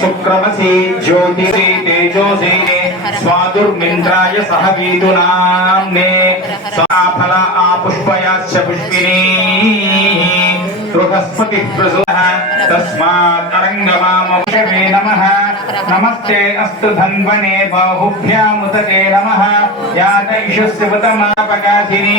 శుక్రమసి జ్యోతిసి తేజోసి స్వాదుర్మింద్రాయ సహ వీతునామ్నే సాఫల ఆ పుష్పయాశ్చ పుష్పిణీ బృహస్పతి తస్మాత్తరంగమామే నమ నమస్తే అస్తు ధన్వనే బాహుభ్యాముతకే నమ యాత ఇషుస్వతమాపకాశిని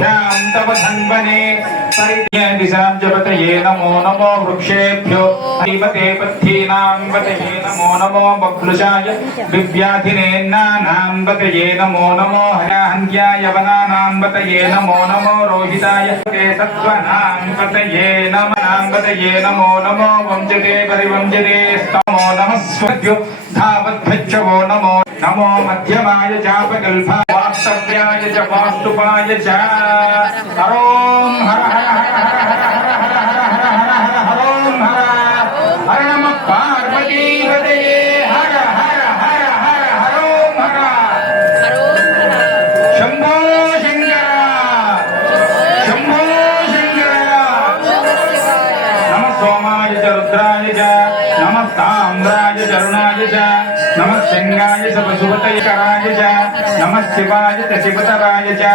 धन्वने दिशां जपतये नमो नमो वृक्षेभ्यो धीमते पथ्यीनां वतये नमो नमो बभ्रुषाय दिव्याधिनेन्नानां वतये नमो नमो हयाहन्त्याय वनानां वतये नमो नमो रोहिताय ते सत्त्वनां वतये नमनां वतये नमो नमो वंजते परिवंजते स्तमो नमः स्वद्यो धावद्भ्यच्छवो नमो नमो मध्यमाय चापकल्पा वास्तव्याय च वास्तुपाय च हरोम हर हर हर हर हर हर हर हर हर हर हर हर हर नमः पार्वती हृदये नमः ताम्राय च नमः सिंहाय च पशुपतयकराय च नमः शिवाय च शिवतराय च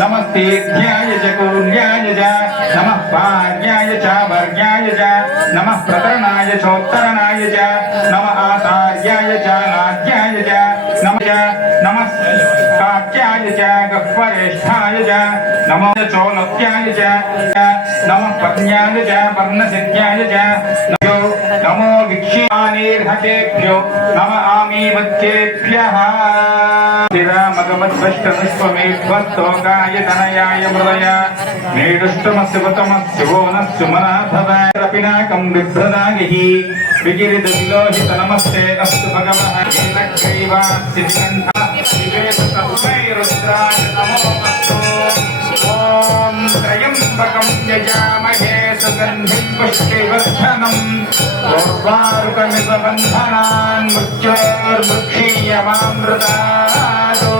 नमः तीर्थ्याय च कौल्याय च नमः वर्याय च नमः प्रतरणाय चोत्तरणाय च नमः नमो चोलभ्याय च नमः पत्न्याय च पर्णसिद्ध्याय च नमो विक्षिपानेर्हतेभ्यो नम आमीवत्येभ्यः मगमद्वष्टनुष्वमेध्वस्तोकाय तनयाय मृदया मेडुष्टमस्युपतमः शिवो न सुमनाथदायपिनाकं बिभ्रदागिः विगिरिदुल्लोहितनमस्ते अस्तु भगवः उर्वारुकमिवबन्धनान् मृत्योर्मृक्षीयमामृतादो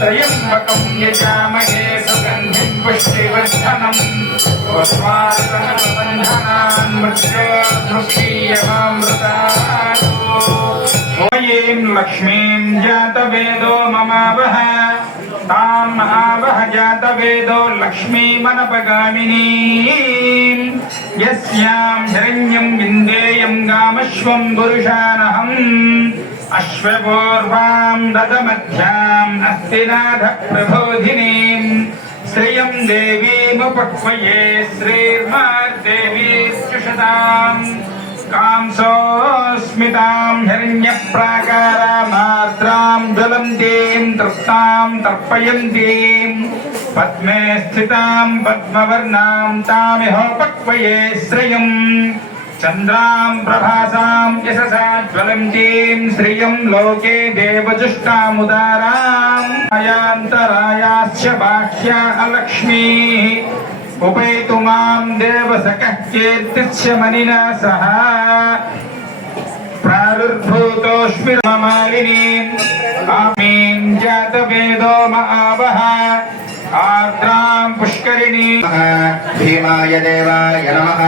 त्र्यम्बकं यजामहे सुगन्धिं पुष्टिवर्धनम् उर्वारुकमिवबन्धनान् मृत्योर्मृक्षीयमामृतादो ओयीं लक्ष्मीं जातवेदो ममावह तां महावह जातवेदो लक्ष्मीमनपगामिनी यस्यां हिरण्यं विन्देयं गामश्वं पुरुषानहम् अश्वपूर्वां रथमध्याम् अस्तिनाथप्रबोधिनीम् श्रियं देवीमुपक्वये श्रीर्मा देवी कांसोऽस्मितां हिरण्यप्राकारामार्द्रां ज्वलन्तीं तृप्तां तर्पयन्तीं पद्मे स्थितां पद्मवर्णां तामिहोपक्वये श्रियम् चन्द्रां प्रभासां यशसा ज्वलन्तीं श्रियं लोके देवजुष्टामुदाराम् अयान्तरायाश्च बाह्या अलक्ष्मीः उपैतु माँ देवसकः कीर्तिस्य मनिना सह। प्रादुर्भूतोऽस्मि मालिनीम् आमीं जातवेदो म आवह आर्द्रां पुष्करिणी भीमाय देवाय नमः।